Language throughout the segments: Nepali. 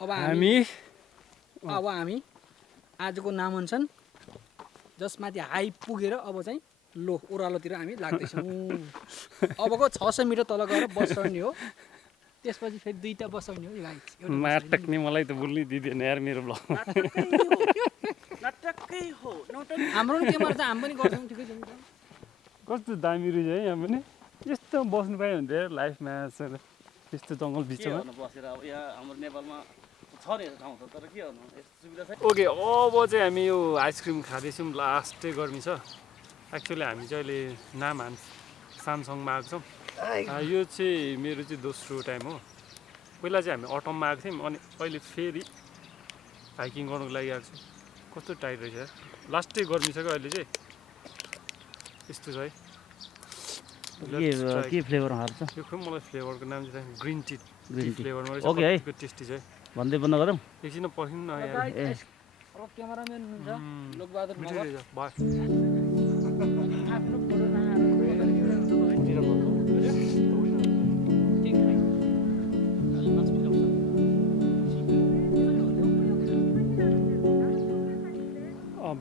अब हामी आजको नामाङ्कन जसमाथि हाई पुगेर अब चाहिँ लो ओह्रालोतिर हामी लाग्दैछौँ। अबको 600 मिटर तल गएर बस्ने हो, त्यसपछि फेरि दुईटा बसाउने हो। नाटक नि मलाई त बोल्नै दिँदैन यार मेरो ब्लग। नाटकै हो हाम्रो नि क्यामेरा चाहिँ हामी पनि गर्छौँ, ठिकै छ। कस्तो दामी रहेछ है यहाँ पनि। यस्तो बस्नु पायो भने त लाइफमा यस्तो जङ्गल बिचमा बसेर अब यहाँ हाम्रो नेपालमा छ नि ठाउँ तर के गर्नु यस्तो सुविधा छैन। ओके, अब चाहिँ हामी यो आइसक्रिम खाँदैछौँ। लास्टै गर्मी छ। एक्चुअली हामी चाहिँ अहिले namhansanसङमा आएको छौँ। यो चाहिँ मेरो चाहिँ दोस्रो टाइम हो। पहिला चाहिँ हामी अटममा आएको थियौँ, अनि अहिले फेरि हाइकिङ गर्नुको लागि आएको छौँ। कस्तो टाइट रहेछ यार, लास्टै गर्मी छ क्या अहिले चाहिँ। यस्तो छ है। के फ्लेभर खान्छ? यो खोइ मलाई फ्लेभरको नाम चाहिँ ग्रिन टी फ्लेभरमा रहेछ। ओके है, टेस्टी छ है। भन्दै बन्द गरौँ एकछिन पर्खिनु न यार। अब क्यामेराम्यान हुनुहुन्छ लोकबहादुर मिठो मगर, रहेछ। बाय। आफ्नो फोटो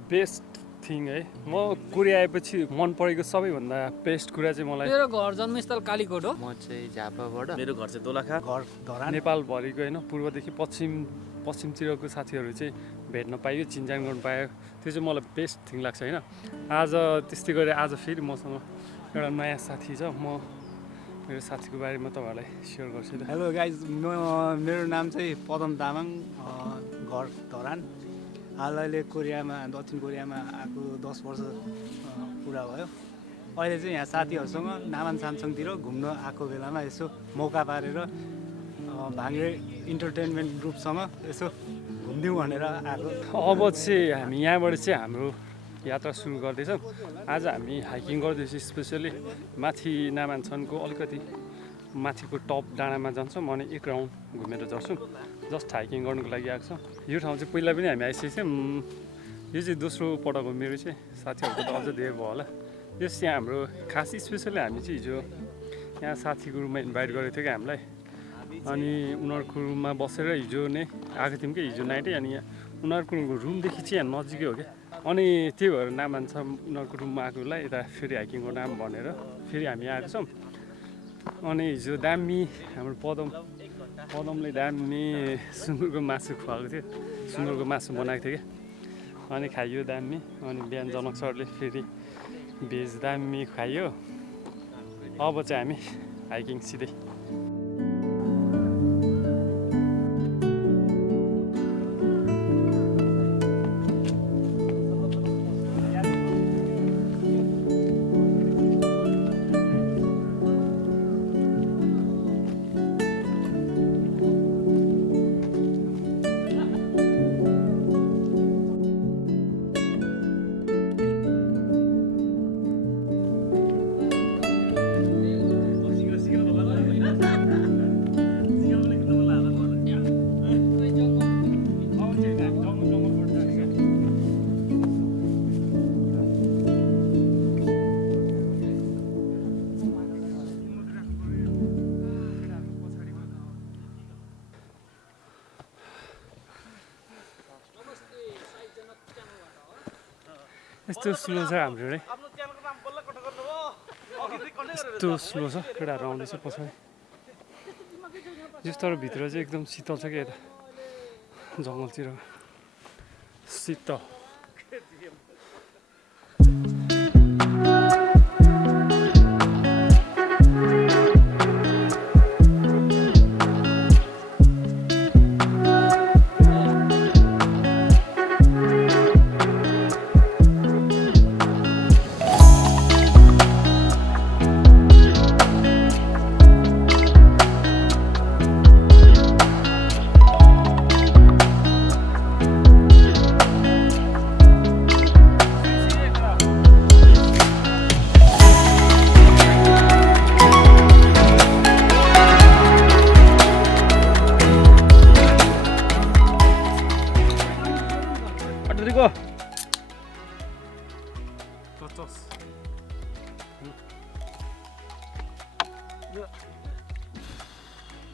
बेस्ट थिङ है। म कोरिया आएपछि मन परेको सबैभन्दा बेस्ट कुरा चाहिँ मलाई मेरो घर जन्मस्थल कालीकोट हो। म चाहिँ झापाबाट। मेरो घर चाहिँ दोलखा, घर धरान। नेपालभरिको होइन, पूर्वदेखि पश्चिमतिरको साथीहरू चाहिँ भेट्न पाइयो, चिनजान गर्नु पायो। त्यो चाहिँ मलाई बेस्ट थिङ लाग्छ होइन। आज त्यस्तै गरेर आज फेरि मसँग एउटा नयाँ साथी छ। म मेरो साथीको बारेमा तपाईँहरूलाई सेयर गर्छु। हेलो गाइज, मेरो नाम चाहिँ पदम तामाङ, घर धरान। हाल अहिले दक्षिण कोरियामा आएको 10 वर्ष पुरा भयो। अहिले चाहिँ यहाँ साथीहरूसँग namhansanतिर घुम्न आएको बेलामा यसो मौका पारेर भाङ्रे इन्टरटेनमेन्ट ग्रुपसँग यसो घुमिदिउँ भनेर आएको। अब चाहिँ हामी यहाँबाट चाहिँ हाम्रो यात्रा सुरु गर्दैछौँ। आज हामी हाइकिङ गर्दैछौँ, स्पेसली माथि namhansanको अलिकति माथिको टप डाँडामा जान्छौँ, अनि एक राउन्ड घुमेर जान्छौँ। जस्ट हाइकिङ गर्नुको लागि आएको छौँ। यो ठाउँ चाहिँ पहिला पनि हामी आइसकेको छौँ। यो चाहिँ दोस्रो पटक हो मेरो चाहिँ। साथीहरूको त अझ धेरै भयो होला। यस यहाँ हाम्रो खास स्पेसली हामी चाहिँ हिजो यहाँ साथीको रुममा इन्भाइट गरेको थियो क्या हामीलाई, अनि उनीहरूको रुममा बसेर हिजो नै आएको थियौँ कि हिजो नाइटै। अनि यहाँ उनीहरूको रुमदेखि चाहिँ यहाँ नजिकै हो क्या, अनि त्यही भएर namhansan उनीहरूको रुममा आएकोलाई यता फेरि हाइकिङ गर्न आऊँ भनेर फेरि हामी आएको छौँ। अनि हिजो दामी हाम्रो पदमले दामी सुँगुरको मासु खुवाएको थियो, सुँगुरको मासु बनाएको थियो क्या, अनि खाइयो दामी। अनि बिहान जनक सरले फेरि भेज दामी खाइयो। अब चाहिँ हामी हाइकिङ सिधै। यस्तो स्लो छ हाम्रो है, यस्तो स्लो छ। केटाहरू आउँदैछ पछाडि। यस्तो भित्र चाहिँ एकदम शीतल छ क्या, यता जङ्गलतिर शीतल।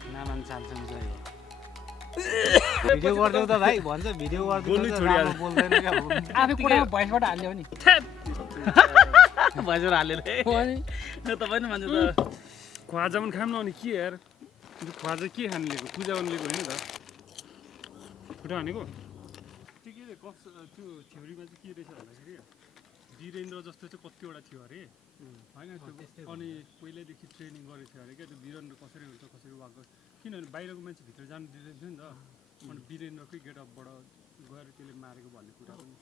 namhansan भिडियो गरिदेऊ त भाइ भन्छ भिडियो बोल्नै गरिदिनु छोडिहाल्यो। बोल्दैन क्या आफै कुरामा भोइसबाट हाल्यो नि भैँसहरू हालेर हो नि तपाईँ नि मान्छे त ख्वाजा पनि खाऊँ न अनि के यार त्यो ख्वाजा के खानु लिएको पूजा गर्नु लिएको होइन त खुट्टा हानेको त्यो के कस त्यो थ्योरीमा चाहिँ के रहेछ भन्दाखेरि वीरेन्द्र जस्तो चाहिँ कतिवटा थियो अरे होइन त्यो अनि पहिल्यैदेखि ट्रेनिङ गरेको थियो अरे क्या त्यो वीरेन्द्र कसरी हुन्छ कसरी वाक गर्छ किनभने बाहिरको मान्छे भित्र जानु दिँदैन थियो नि त अनि वीरेन्द्रकै गेटअपबाट गएर त्यसले मारेको भन्ने कुरा पनि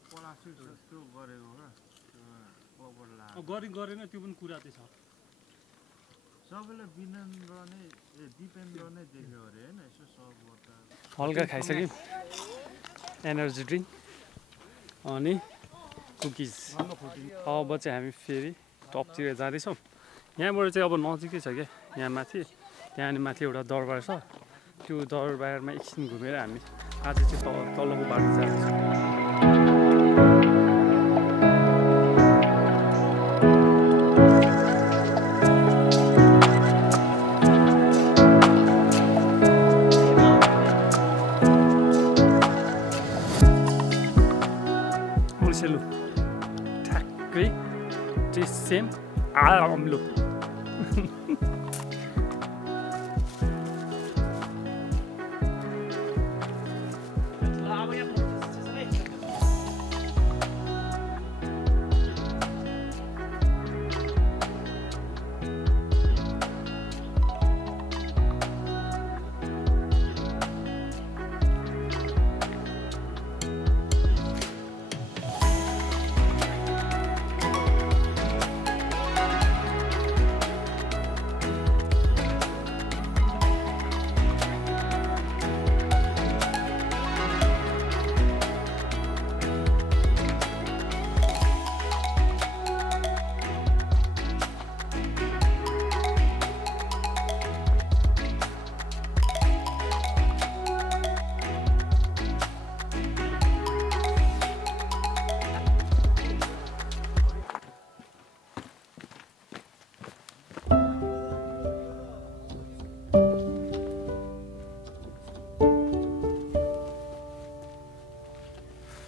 जस्तो गरेको क्या गरेन त्यो पनि कुरा चाहिँ छ सबैलाई वीरेन्द्र नै दिपेन्द्र नै देख्यो अरे होइन यसो सबबाट हल्का खाइसक्यौँ एनर्जी ड्रिङ्क अनि कुकिज अब चाहिँ हामी फेरि टपतिर जाँदैछौँ यहाँबाट चाहिँ अब नजिकै छ क्या यहाँ माथि त्यहाँ अनि माथि एउटा दरबार छ त्यो दरबारमा एकछिन घुमेर हामी आज चाहिँ तलको बाटो जाँदैछौँ ठ्याक्कै चाहिँ सेम आम्लो अब यहाँ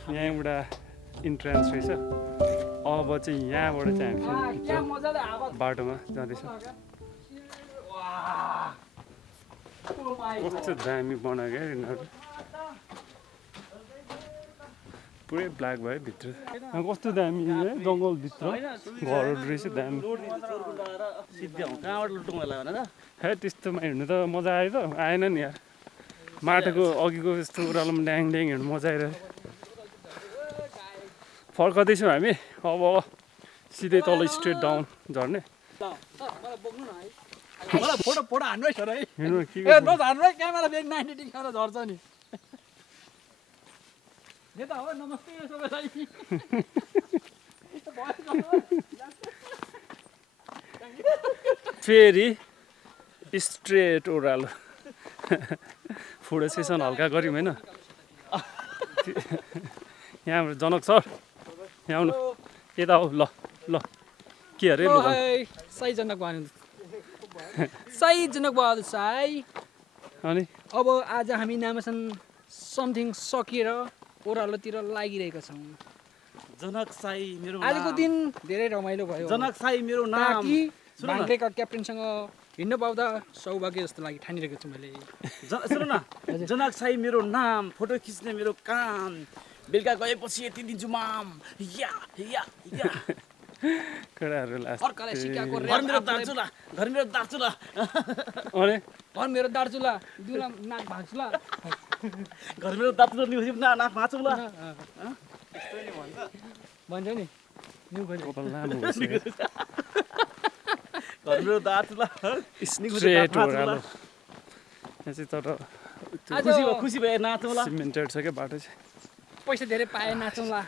यहाँ एउटा इन्ट्रान्स रहेछ अब चाहिँ यहाँबाट चाहिँ हामी क्या मजाले हावा बाटोमा जाँदैछौँ कस्तो दामी बनायो क्या यिनीहरू पुरै ब्ल्याक भयो भित्र कस्तो दामी है जङ्गलभित्र घरहरू रहेछ दामी सिद्धि कहाँबाट लुटौँ होला भनेर है त्यस्तोमा हिँड्नु त मजा आयो त आएन नि यार माटोको अघिको यस्तो ओह्रालोमा ड्याङ ड्याङ हिँड्नु मजा आइरहेको फर्कँदैछौँ हामी अब सिधै तल स्ट्रेट डाउन झर्ने मलाई बोक्नु न है मलाई फोटो फोटो हान्नु है है हिँड्नु के ए नोट हान्नु है क्यामेरा फेरि 90 डिग्री खाएर झर्छ नि नेता हो नमस्ते सबैलाई फेरि स्ट्रेट ओह्रालो फोटो सेसन हल्का गऱ्यौँ होइन यहाँबाट जनक सर यहाँ आउनु यता हो ल ल के अरे सही जनक बहादुर सही जनक बहादुर साई अनि अब आज हामी नामासन समथिङ सकिएर ओह्रालोतिर लागिरहेका छौँ जनक साई मेरो आजको दिन धेरै रमाइलो भयो जनक साई मेरो नाम ताकि भाङ्रेका क्याप्टेनसँग हिँड्न पाउँदा सौभाग्य जस्तो लागि ठानिरहेको छु मैले सुन न जनक साई मेरो नाम फोटो खिच्ने मेरो काम बेलुका गएपछि यति दिन्छु माम या या या केटाहरू लास्ट अर्कालाई सिकाएको घर मेरो दार्चुला घर मेरो दार्चुला अनि घर मेरो दार्चुला दुला नाक भाँच्ला घर मेरो दार्चुला निउसी नाक भाँचौला भन्छ नि न्यु खोइ कपाल लामो भइसक्यो घर मेरो दार्चुला स्ट्रेट ओह्रालो यहाँ चाहिँ तर खुसी भए नाचौला सिमेन्टेड छ क्या बाटो चाहिँ पैसा धेरै पाए नाचौँला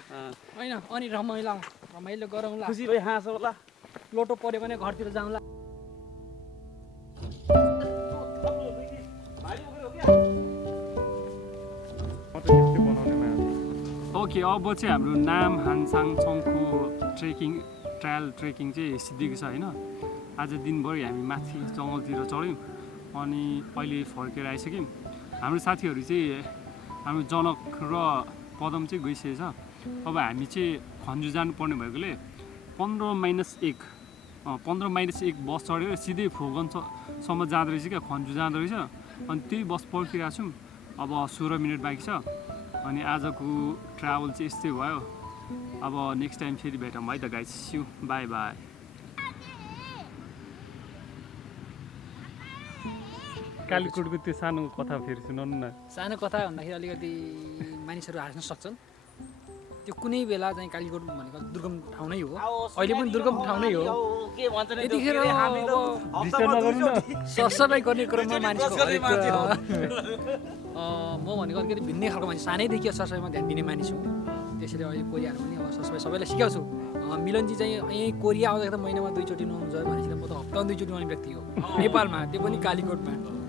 होइन अनि रमाइलो गरौँला खुसी भए हाँसौला लोटो पऱ्यो भने घरतिर जाउँला ओके अब चाहिँ हाम्रो नामहान्सान चङ्खु ट्रायल ट्रेकिङ चाहिँ सिद्धिएको छ होइन आज दिनभरि हामी माथि जङ्गलतिर चढ्यौँ अनि अहिले फर्केर आइसक्यौँ हाम्रो साथीहरू चाहिँ हाम्रो जनक र पदम चाहिँ गइसकेछ। अब हामी चाहिँ खन्जु जानुपर्ने भएकोले 15-1 बस चढेर सिधै फोगनसम्म जाँदो रहेछ क्या, खन्जु जाँदो रहेछ। अनि त्यही बस पर्खिरहेको छौँ। अब 16 मिनट बाँकी छ। अनि आजको ट्राभल चाहिँ यस्तै भयो। अब नेक्स्ट टाइम फेरि भेटौँ है त गाइस। सिउ बाई बाई। कालीकोटको त्यो सानो कथा फेरि सुनाउनु न। सानो कथा भन्दाखेरि अलिकति मानिसहरू हाँस्न सक्छन्। त्यो कुनै बेला चाहिँ कालीकोट भनेको दुर्गम ठाउँ नै हो, अहिले पनि दुर्गम ठाउँ नै हो। यतिखेर सरसफाइ गर्ने क्रममा मानिसको हरेक म भनेको अलिकति भिन्नै खालको मान्छे, सानैदेखि सरसफाइमा ध्यान दिने मानिस हुँ। त्यसैले अहिले कोरियाहरू पनि अब सरसफाइ सबैलाई सिकाउँछु। मिलनजी चाहिँ यहीँ कोरिया आउँदाखेरि त महिनामा 2 चोटि नुहाउनु छ भनेपछि म त हप्तामा 2 चोटि नुहाउने व्यक्ति हो नेपालमा, त्यो पनि कालीकोटमा।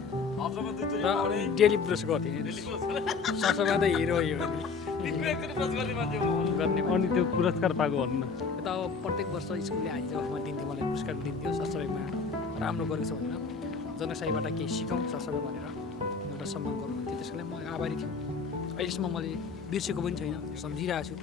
र डेली ब्रस गर्थेँ। सरसफाइ त हिरो हो गर्ने। अनि त्यो पुरस्कार पाएको भन्नु न। यता अब प्रत्येक वर्ष स्कुलले हाजिरामा दिन्थ्यो, मलाई पुरस्कार दिन्थ्यो सरसफाइमा राम्रो गरेको छ भनेर। जनकसाईबाट केही सिकाउँ सरसफाइ भनेर एउटा सम्मान गर्नुहुन्थ्यो, त्यसको लागि म आभारी थिएँ। अहिलेसम्म मैले बिर्सेको पनि छैन, सम्झिरहेको छु।